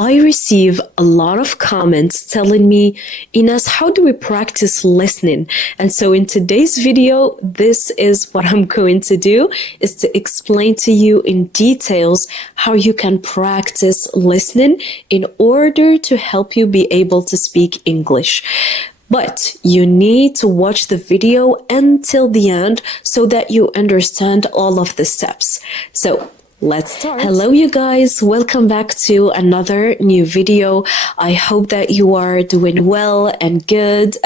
I receive a lot of comments telling me, Ines, how do we practice listening? And so in today's video, this is what I'm going to do, is to explain to you in details how you can practice listening in order to help you be able to speak English. But you need to watch the video until the end so that you understand all of the steps. So let's start. Hello, you guys. Welcome back to another new video. I hope that you are doing well and good.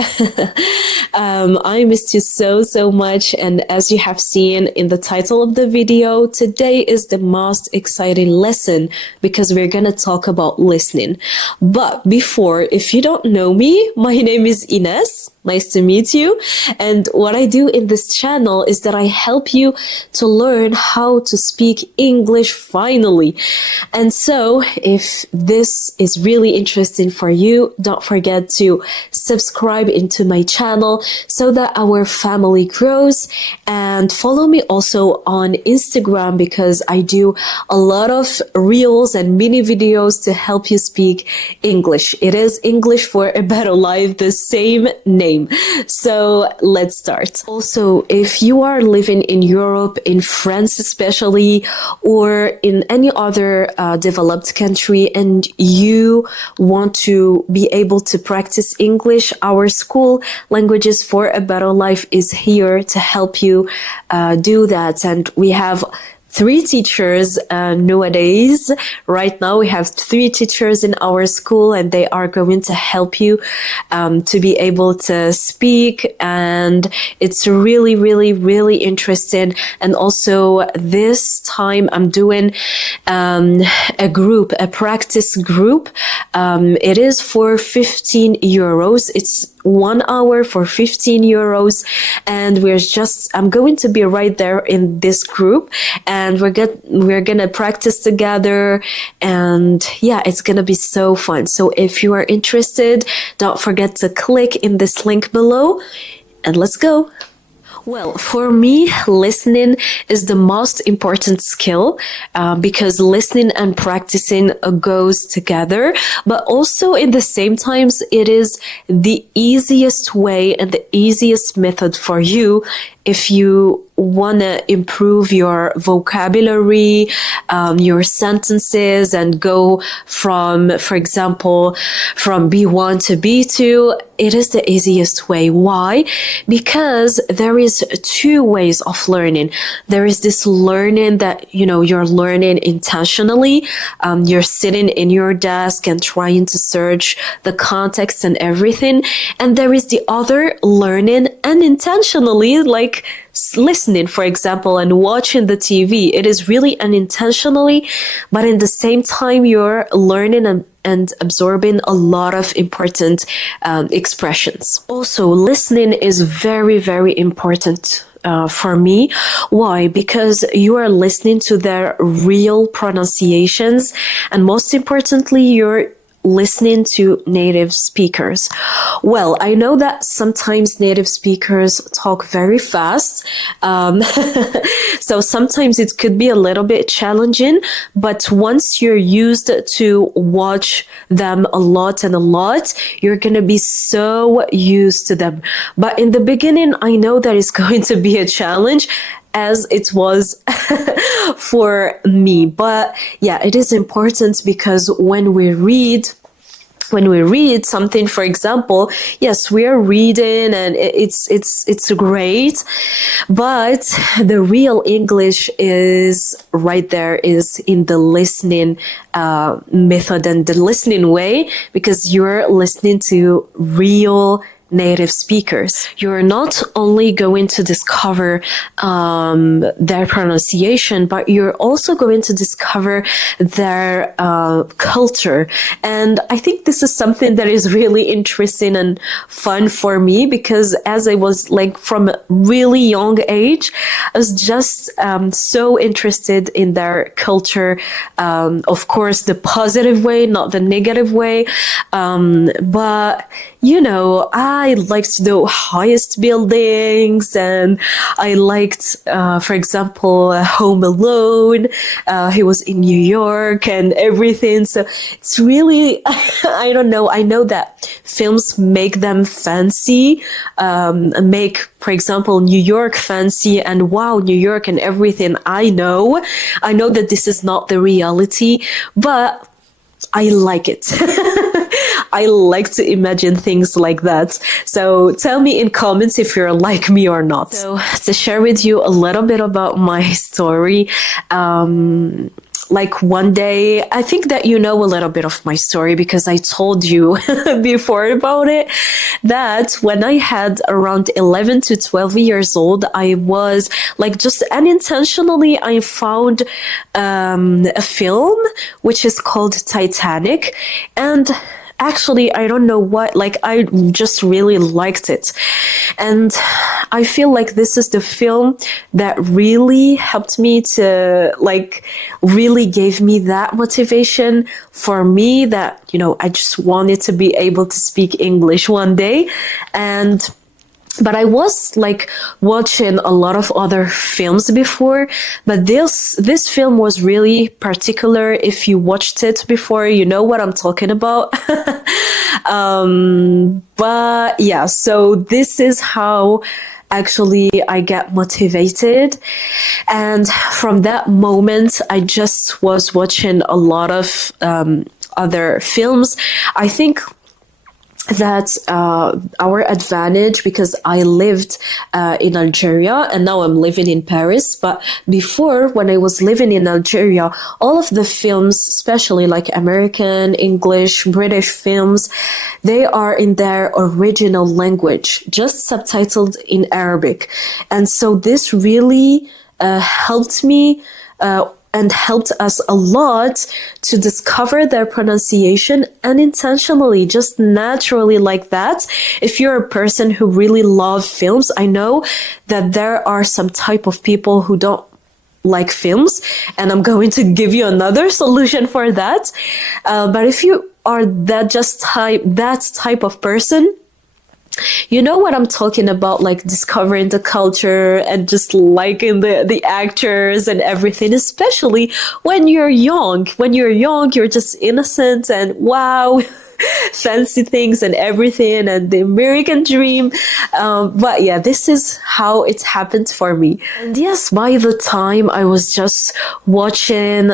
I missed you so much. And as you have seen in the title of the video, today is the most exciting lesson because we're going to talk about listening. But before, if you don't know me, my name is Ines. Nice to meet you. And what I do in this channel is that I help you to learn how to speak English finally. And so if this is really interesting for you, don't forget to subscribe into my channel so that our family grows, and follow me also on Instagram because I do a lot of reels and mini videos to help you speak English. It is English for a Better Life, the same name. So let's start. Also, if you are living in Europe, in France especially, or in any other developed country and you want to be able to practice English, our school Languages for a Better Life is here to help you do that. And we have 3 teachers nowadays. Right now we have 3 teachers in our school, and they are going to help you to be able to speak. And it's really interesting. And also this time I'm doing a practice group. It is for 15 euros. It's 1 hour for 15 euros. And I'm going to be right there in this group, and we're gonna practice together, and yeah, it's gonna be so fun. So if you are interested, don't forget to click in this link below, and let's go. Well, for me, listening is the most important skill because listening and practicing goes together, but also in the same times, it is the easiest way and the easiest method for you if you want to improve your vocabulary, your sentences, and go from, for example, from B1 to B2. It is the easiest way. Why? Because there is 2 ways of learning. There is this learning that, you're learning intentionally. You're sitting in your desk and trying to search the context and everything. And there is the other learning unintentionally, like listening, for example, and watching the TV. It is really unintentionally, but in the same time, you're learning and absorbing a lot of important expressions. Also, listening is very important for me. Why? Because you are listening to their real pronunciations, and most importantly, you're listening to native speakers. Well, I know that sometimes native speakers talk very fast, so sometimes it could be a little bit challenging, but once you're used to watch them a lot, you're gonna be so used to them. But in the beginning, I know that it's going to be a challenge, as it was for me. But yeah, it is important because when we read something, for example, yes, we are reading and it's great, but the real English is right there, is in the listening method and the listening way, because you're listening to real native speakers. You're not only going to discover their pronunciation, but you're also going to discover their culture. And I think this is something that is really interesting and fun for me, because as I was from a really young age, I was just so interested in their culture. Of course, the positive way, not the negative way. But, I I liked the highest buildings, and I liked, for example, Home Alone. He was in New York and everything. So it's really, I don't know. I know that films make them fancy, make, for example, New York fancy, and wow, New York and everything. I know that this is not the reality, but I like it. I like to imagine things like that. So tell me in comments if you're like me or not. So to share with you a little bit about my story, like one day, I think that you know a little bit of my story because I told you before about it, that when I had around 11 to 12 years old, I was like just unintentionally, I found a film which is called Titanic. And actually, I don't know what, like, I just really liked it. And I feel like this is the film that really helped me to, like, really gave me that motivation for me that, you know, I just wanted to be able to speak English one day. But I was like watching a lot of other films before, but this film was really particular. If you watched it before, you know what I'm talking about. But yeah, so this is how actually I get motivated. And from that moment, I just was watching a lot of other films. I think that's our advantage because I lived in Algeria and now I'm living in Paris. But before, when I was living in Algeria, all of the films, especially like American, English, British films, they are in their original language, just subtitled in Arabic. And so this really helped me and helped us a lot to discover their pronunciation unintentionally, just naturally like that. If you're a person who really loves films, I know that there are some type of people who don't like films, and I'm going to give you another solution for that. But if you are that type of person, you know what I'm talking about, like discovering the culture and just liking the actors and everything, especially when you're young. When you're young, you're just innocent and wow, fancy things and everything and the American dream. But yeah, this is how it happened for me. And yes, by the time I was just watching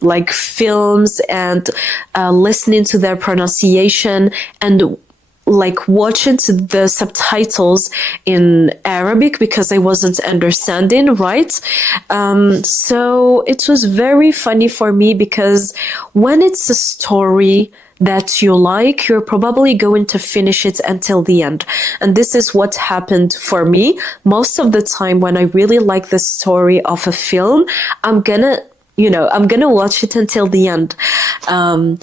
like films and listening to their pronunciation and like watching to the subtitles in Arabic because I wasn't understanding, right? So it was very funny for me because when it's a story that you like, you're probably going to finish it until the end. And this is what happened for me. Most of the time when I really like the story of a film, I'm gonna watch it until the end. And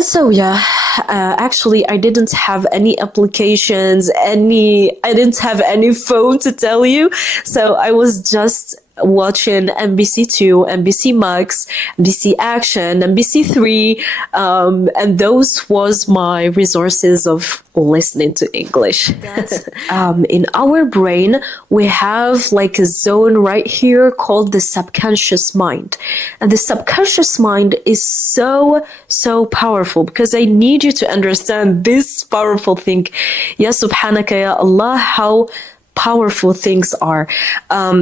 so, yeah, actually, I didn't have any applications, I didn't have any phone to tell you. So I was just watching NBC2, NBC Max, NBC Action, NBC3, and those was my resources of listening to English. In our brain, we have like a zone right here called the subconscious mind. And the subconscious mind is so powerful because I need you to understand this powerful thing. Ya subhanaka ya Allah, how powerful things are.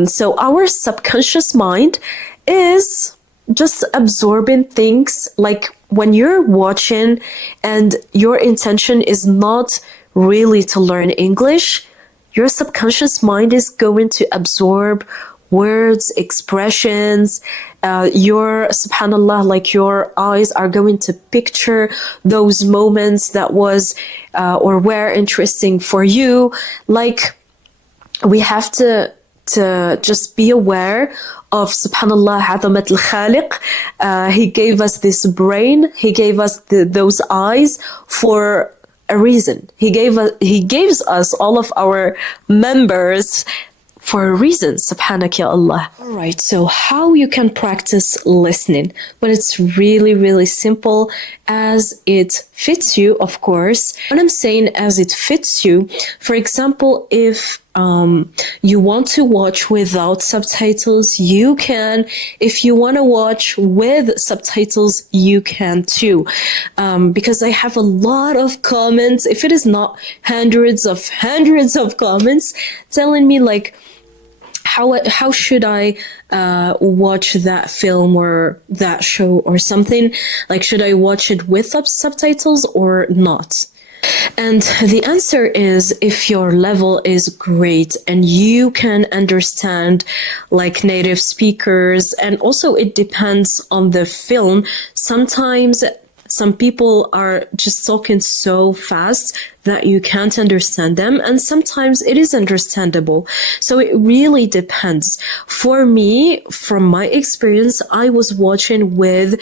So our subconscious mind is just absorbing things. Like when you're watching and your intention is not really to learn English, your subconscious mind is going to absorb words, expressions, your, subhanallah, like your eyes are going to picture those moments that was or were interesting for you. Like, we have to just be aware of, subhanallah, عظمة الخالق. He gave us this brain, he gave us those eyes for a reason. He gives us all of our members for a reason. Subhanak ya Allah. Alright, so how you can practice listening? Well, it's really, really simple as it fits you, of course. When I'm saying as it fits you, for example, if you want to watch without subtitles, you can. If you want to watch with subtitles, you can too. Because I have a lot of comments, if it is not hundreds of comments, telling me like, how should I watch that film or that show or something? Like, should I watch it with subtitles or not? And the answer is, if your level is great and you can understand like native speakers, and also it depends on the film. Sometimes some people are just talking so fast that you can't understand them, and sometimes it is understandable. So it really depends. For me, from my experience, I was watching with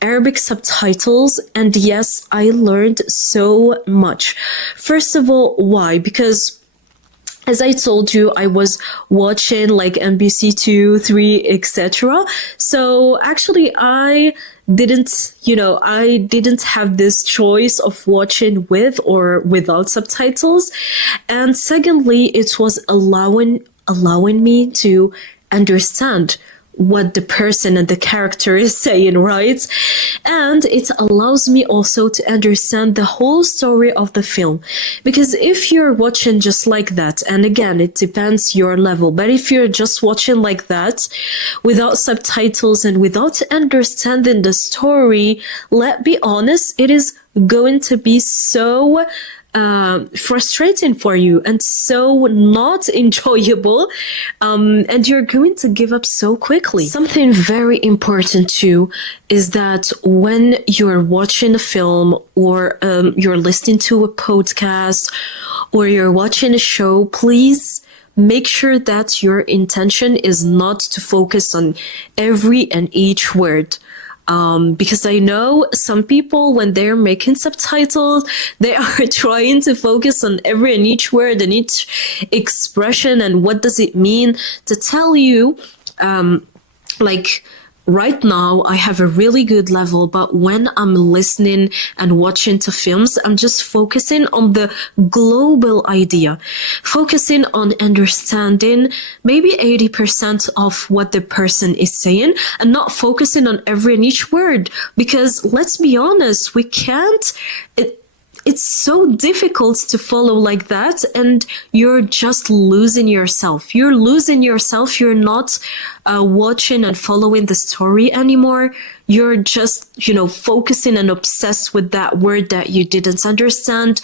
Arabic subtitles, and yes, I learned so much. First of all, why? Because as I told you, I was watching like NBC 2, 3, etc. So actually I didn't have this choice of watching with or without subtitles. And secondly, it was allowing me to understand what the person and the character is saying, right? And it allows me also to understand the whole story of the film. Because if you're watching just like that, and again, it depends your level, but if you're just watching like that without subtitles and without understanding the story, let's be honest, it is going to be so frustrating for you and so not enjoyable, and you're going to give up so quickly. Something very important too is that when you're watching a film or you're listening to a podcast or you're watching a show, please make sure that your intention is not to focus on every and each word. Because I know some people, when they're making subtitles, they are trying to focus on every and each word and each expression and what does it mean. To tell you, like, right now, I have a really good level, but when I'm listening and watching to films, I'm just focusing on the global idea, focusing on understanding maybe 80% of what the person is saying and not focusing on every and each word. Because let's be honest, we can't, it's so difficult to follow like that, and you're just losing yourself. You're losing yourself. You're not watching and following the story anymore. You're just, focusing and obsessed with that word that you didn't understand.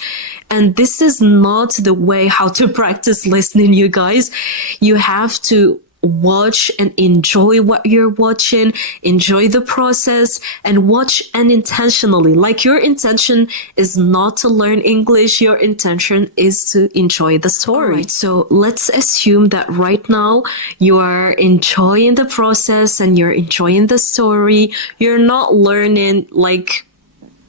And this is not the way how to practice listening, you guys. You have to watch and enjoy what you're watching, enjoy the process, and watch unintentionally. Like, your intention is not to learn English, your intention is to enjoy the story. Right, so let's assume that right now you are enjoying the process and you're enjoying the story. You're not learning like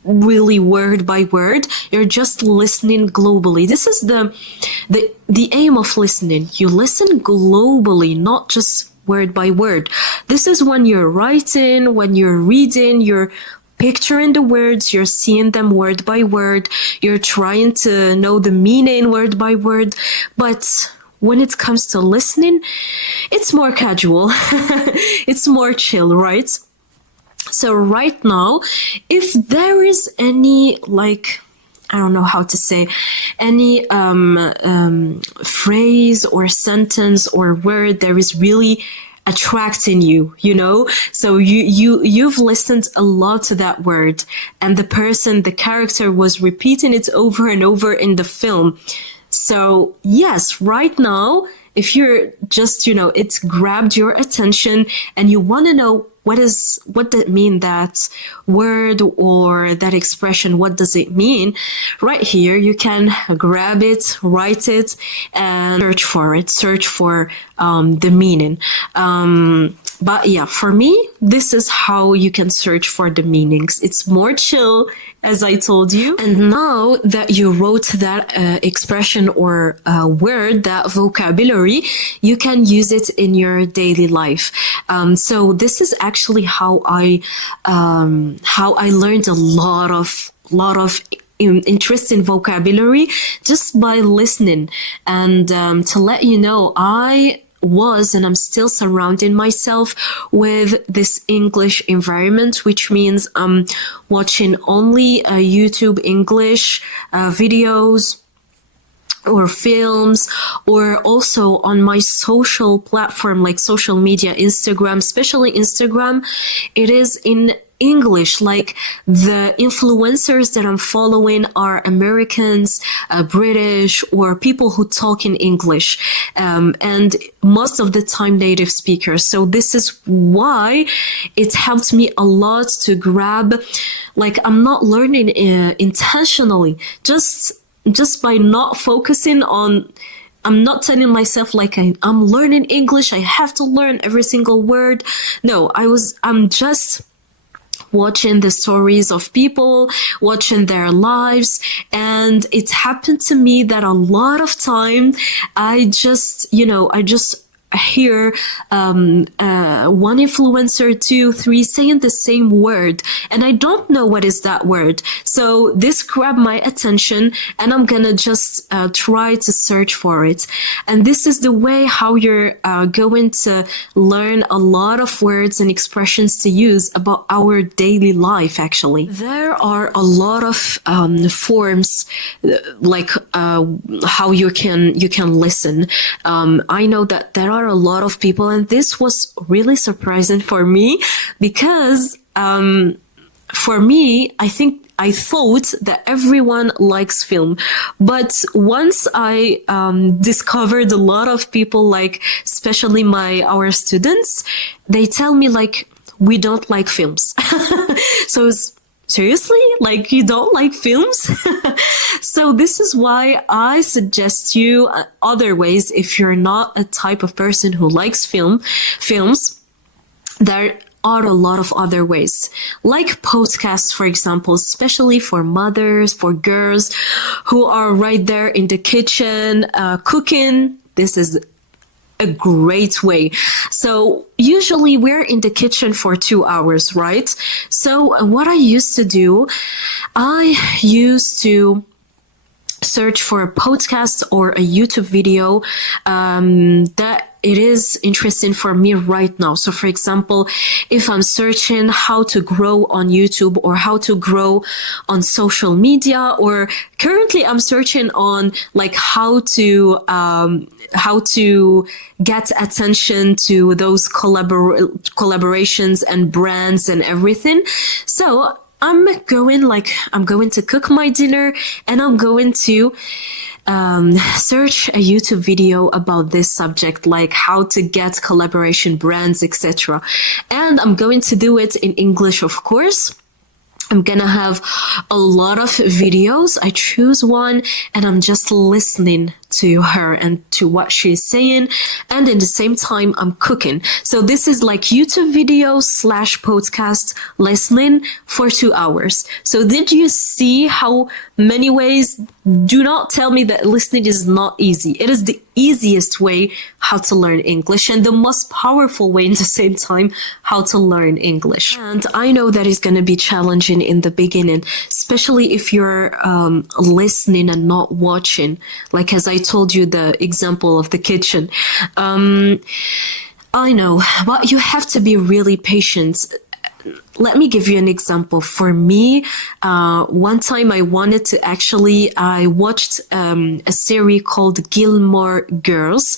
really word by word, you're just listening globally. This is the aim of listening. You listen globally, not just word by word. This is when you're writing, when you're reading, you're picturing the words, you're seeing them word by word, you're trying to know the meaning word by word. But when it comes to listening, it's more casual. It's more chill, right? So right now, if there is any, like, I don't know how to say, any phrase or sentence or word that is really attracting you, so you've listened a lot to that word, and the character was repeating it over and over in the film. So yes, right now, if you're just, it's grabbed your attention and you want to know what does it mean, that word or that expression, what does it mean? Right here, you can grab it, write it, and search for the meaning. But yeah, for me, this is how you can search for the meanings. It's more chill, as I told you. And now that you wrote that expression or word, that vocabulary, you can use it in your daily life. So this is actually how I learned a lot of interesting vocabulary just by listening. And to let you know, I was and I'm still surrounding myself with this English environment, which means I'm watching only YouTube English videos or films, or also on my social platform like social media, Instagram, especially Instagram, it is in English. Like the influencers that I'm following are Americans, British, or people who talk in English, and most of the time native speakers. So this is why it helped me a lot to grab, like I'm not learning intentionally, just by not focusing on, I'm not telling myself like I'm learning English, I have to learn every single word. No, I'm just watching the stories of people, watching their lives. And it happened to me that a lot of time I just hear one influencer, 2, 3 saying the same word, and I don't know what is that word. So this grabbed my attention, and I'm gonna just try to search for it. And this is the way how you're going to learn a lot of words and expressions to use about our daily life. Actually, there are a lot of forms, like how you can listen. I know that there are a lot of people, and this was really surprising for me, because for me, I thought that everyone likes film, but once I discovered a lot of people, like especially our students, they tell me like, we don't like films. So seriously, like you don't like films? So this is why I suggest you other ways. If you're not a type of person who likes films, there are a lot of other ways, like podcasts, for example, especially for mothers, for girls who are right there in the kitchen cooking. This is a great way. So usually we're in the kitchen for 2 hours, right? So what I used to do, I used to search for a podcast or a YouTube video that it is interesting for me right now. So for example, if I'm searching how to grow on YouTube or how to grow on social media, or currently I'm searching on like how to get attention to those collaborations and brands and everything. So I'm going to cook my dinner, and I'm going to search a YouTube video about this subject, like how to get collaboration brands, etc. And I'm going to do it in English, of course. I'm gonna have a lot of videos. I choose one, and I'm just listening to her and to what she's saying, and in the same time I'm cooking. So this is like YouTube videos / podcast listening for 2 hours. So did you see how many ways? Do not tell me that listening is not easy. It is the easiest way how to learn English, and the most powerful way in the same time how to learn English. And I know that is going to be challenging in the beginning, especially if you're listening and not watching. Like as I told you, the example of the kitchen. I know, but you have to be really patient. Let me give you an example. For me, one time I watched a series called Gilmore Girls.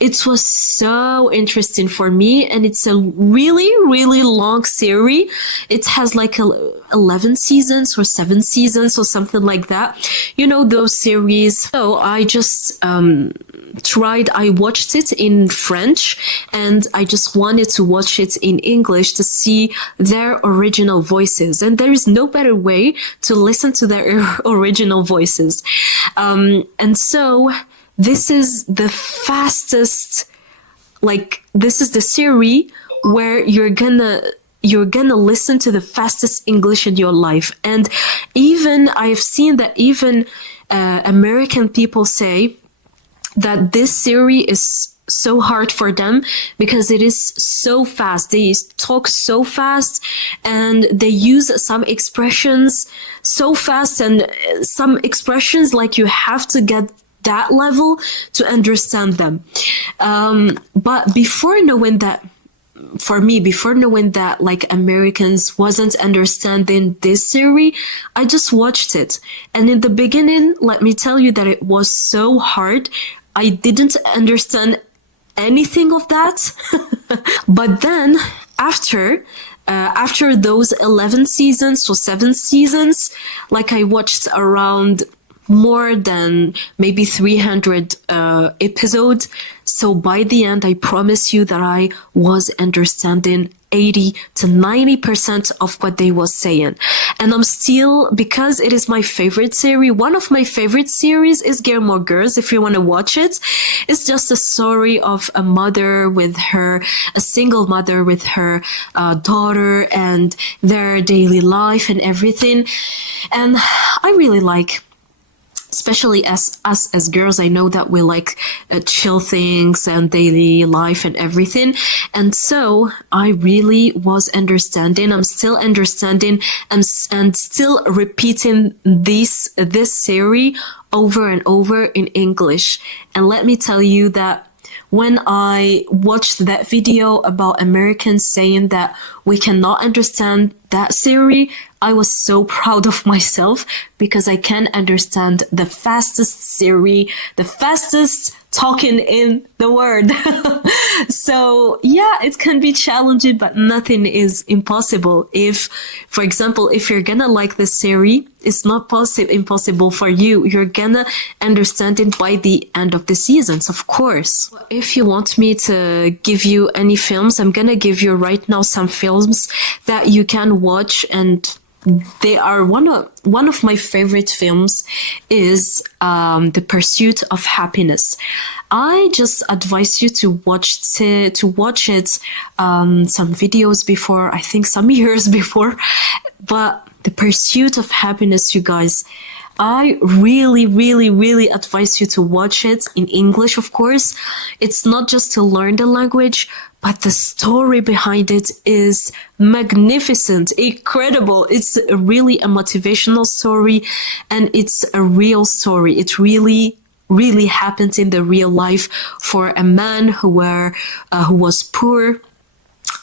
It was so interesting for me, and it's a really, really long series. It has like 11 seasons or 7 seasons or something like that. You know, those series. So I just I watched it in French, and I just wanted to watch it in English to see their original voices. And there is no better way to listen to their original voices. And so this is the fastest, this is the series where you're gonna listen to the fastest English in your life. And even I've seen that even American people say that this series is so hard for them because it is so fast. They talk so fast and they use some expressions so fast, and some expressions like you have to get that level to understand them. But before knowing that, for me, before knowing that like Americans wasn't understanding this series, I just watched it. And in the beginning, let me tell you that it was so hard. I didn't understand anything of that. But then after those 11 seasons or 7 seasons, like I watched around more than maybe 300 episodes. So by the end, I promise you that I was understanding 80 to 90% of what they was saying. And I'm still, because it is my favorite series, one of my favorite series is Gilmore Girls, if you want to watch it. It's just a story of a single mother with her daughter and their daily life and everything. And I really like, especially as us as girls, I know that we like chill things and daily life and everything. And so I really was understanding. I'm still understanding and still repeating this series over and over in English. And let me tell you that when I watched that video about Americans saying that we cannot understand that series, I was so proud of myself because I can understand the fastest series, the fastest talking in the world. So yeah, it can be challenging, but nothing is impossible. If, for example, if you're gonna like the series, it's not impossible for you. You're gonna understand it by the end of the seasons, of course. If you want me to give you any films, I'm gonna give you right now some films that you can watch, and they are one of my favorite films is The Pursuit of Happiness. I just advise you to watch it some videos before, I think some years before. But The Pursuit of Happiness, you guys, I really, really, really advise you to watch it in English, of course. It's not just to learn the language, but the story behind it is magnificent, incredible. It's really a motivational story, and it's a real story. It really, really happened in the real life for a man who was poor.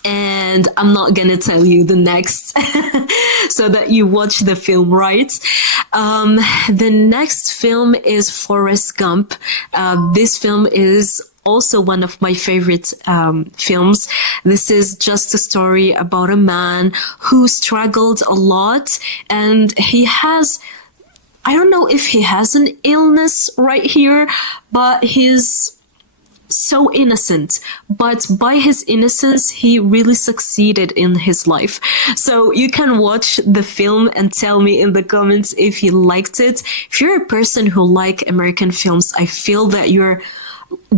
And I'm not gonna tell you the next so that you watch the film, right? The next film is Forrest Gump. This film is also one of my favorite films. This is just a story about a man who struggled a lot, and he has, I don't know if he has an illness right here, but he's so innocent, but by his innocence, he really succeeded in his life. So you can watch the film and tell me in the comments if you liked it. If you're a person who like American films, I feel that you're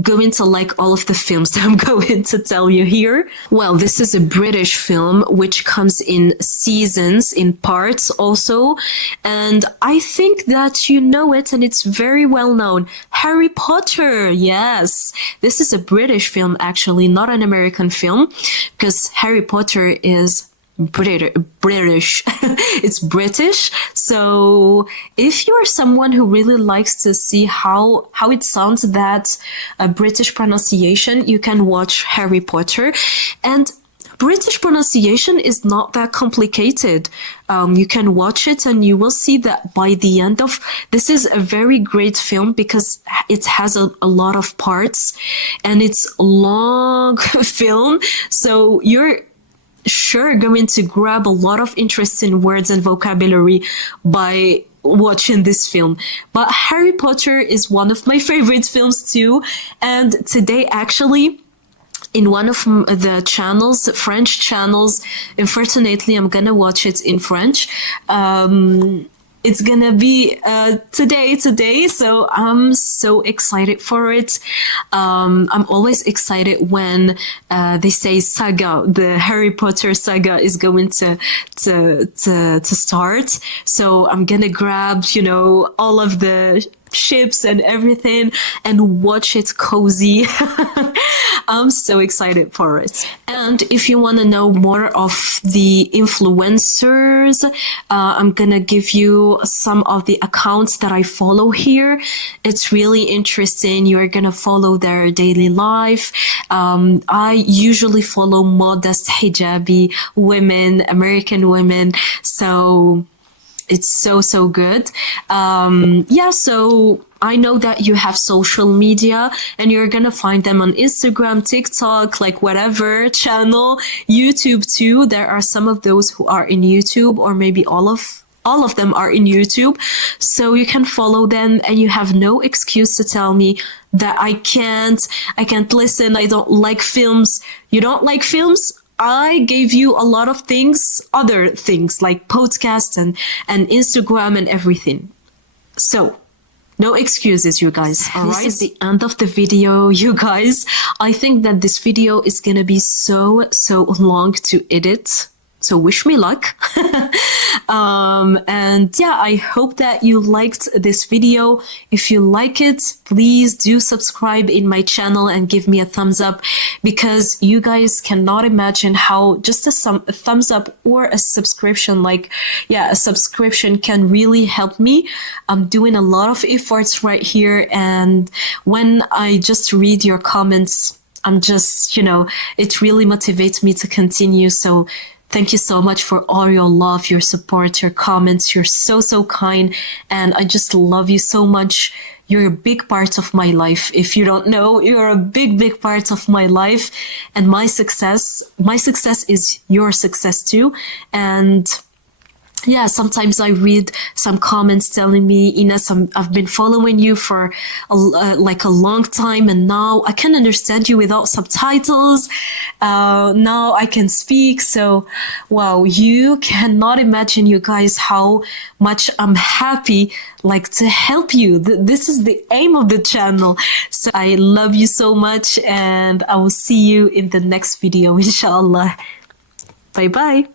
going to like all of the films that I'm going to tell you here. Well, this is a British film which comes in seasons, in parts also, and I think that you know it and it's very well known. Harry Potter, yes. This is a British film actually, not an American film, because Harry Potter is British. It's British. So if you're someone who really likes to see how it sounds, that British pronunciation, you can watch Harry Potter. And British pronunciation is not that complicated. You can watch it and you will see that by the end of this is a very great film because it has a lot of parts and it's a long film. So you're sure going to grab a lot of interesting words and vocabulary by watching this film. But Harry Potter is one of my favorite films too. And today actually, in one of the channels, French channels, unfortunately I'm gonna watch it in French, it's gonna be today, so I'm so excited for it. I'm always excited when they say saga, the Harry Potter saga is going to start. So I'm gonna grab, you know, all of the ships and everything and watch it cozy. I'm so excited for it. And if you want to know more of the influencers, I'm gonna give you some of the accounts that I follow here. It's really interesting. You're gonna follow their daily life. I usually follow modest hijabi women, American women. So it's so good. So I know that you have social media and you're gonna find them on Instagram, TikTok, like whatever channel, YouTube too. There are some of those who are in YouTube, or maybe all of them are in YouTube. So you can follow them and you have no excuse to tell me that I can't listen, I don't like films. You don't like films? I gave you a lot of things, other things like podcasts and Instagram and everything. So no excuses, you guys. All right. This is the end of the video, you guys. I think that this video is going to be so long to edit. So wish me luck. And yeah, I hope that you liked this video. If you like it, please do subscribe in my channel and give me a thumbs up, because you guys cannot imagine how just a thumbs up or a subscription, a subscription can really help me. I'm doing a lot of efforts right here. And when I just read your comments, I'm just, it really motivates me to continue. So thank you so much for all your love, your support, your comments. You're so kind. And I just love you so much. You're a big part of my life. If you don't know, you're a big part of my life. And my success is your success too. And yeah, sometimes I read some comments telling me, Eness, I've been following you for a long time, and now I can understand you without subtitles. Now I can speak. So, wow, you cannot imagine, you guys, how much I'm happy, to help you. This is the aim of the channel. So I love you so much, and I will see you in the next video, inshallah. Bye bye.